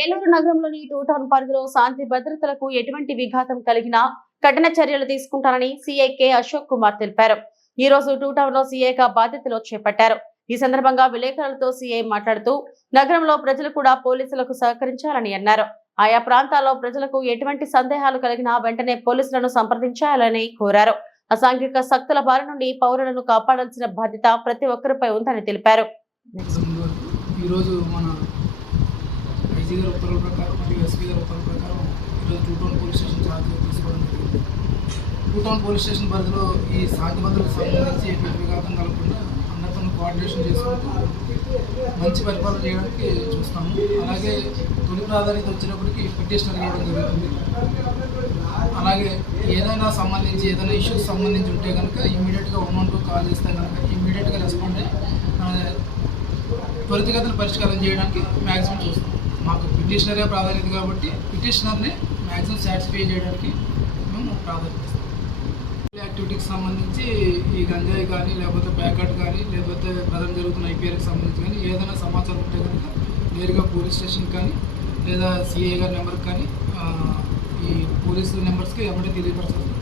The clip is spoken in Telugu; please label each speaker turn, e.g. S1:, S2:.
S1: ఏలూరు నగరంలోని టూ టౌన్ పరిధిలో శాంతి భద్రతలకు ఎటువంటి విఘాతం కలిగినా కఠిన చర్యలు తీసుకుంటానని సీఐ కె అశోక్ కుమార్ తెలిపారు. ఈ రోజు టూ టౌన్లో సీఐగా బాధ్యతలు చేపట్టారు. ఈ సందర్భంగా విలేకరులతో సీఐ మాట్లాడుతూ నగరంలో ప్రజలు కూడా పోలీసులకు సహకరించాలని అన్నారు. ఆయా ప్రాంతాల్లో ప్రజలకు ఎటువంటి సందేహాలు కలిగినా వెంటనే పోలీసులను సంప్రదించాలని కోరారు. అసాంఘిక శక్తుల బారి నుండి పౌరులను కాపాడాల్సిన బాధ్యత ప్రతి ఒక్కరిపై ఉందని తెలిపారు.
S2: ఈరోజు మన ఎస్పీ గారి ఉత్తర్వుల ప్రకారం మరియు ఎస్పీ గారి ఉత్తర్వుల ప్రకారం ఈరోజు two town police station charge తీసుకోవడం జరిగింది. టూ టౌన్ పోలీస్ స్టేషన్ పరిధిలో ఈ శాంతి భద్రతకు సంబంధించి ఎటువంటి విఘాతం కలగకుండా అందరితో కోఆర్డినేషన్ చేసుకుంటూ మంచి పరిపాలన చేయడానికి చూస్తాము. అలాగే తొలి ప్రాధాన్యత వచ్చినప్పటికీ పిటిషనర్ ఇవ్వడం జరుగుతుంది. అలాగే ఏదైనా సంబంధించి ఏదైనా ఇష్యూస్ సంబంధించి ఉంటే కనుక ఇమీడియట్గా వన్ వన్ టూ కాల్ చేస్తే కనుక ఇమీడియట్గా రెస్పాండ్ అయ్యి త్వరితగతిన పరిష్కారం చేయడానికి మ్యాక్సిమం చూస్తాం. మాకు పిటిషనరే ప్రాధాన్యత కాబట్టి పిటిషనర్ని మ్యాక్సిమం సాటిస్ఫై చేయడానికి మేము ప్రాధాన్యత ఇస్తాం. యాక్టివిటీకి సంబంధించి ఈ గంజాయి కానీ లేకపోతే ప్యాకెట్ కానీ లేకపోతే ప్రజెంట్ జరుగుతున్న ఐపీఎల్కి సంబంధించి కానీ ఏదైనా సమాచారం ఉంటే కనుక నేరుగా పోలీస్ స్టేషన్ కానీ లేదా సిఐ గారి నెంబర్కి కానీ ఈ పోలీసు నెంబర్స్కి ఎవరైనా తెలియపరచాలి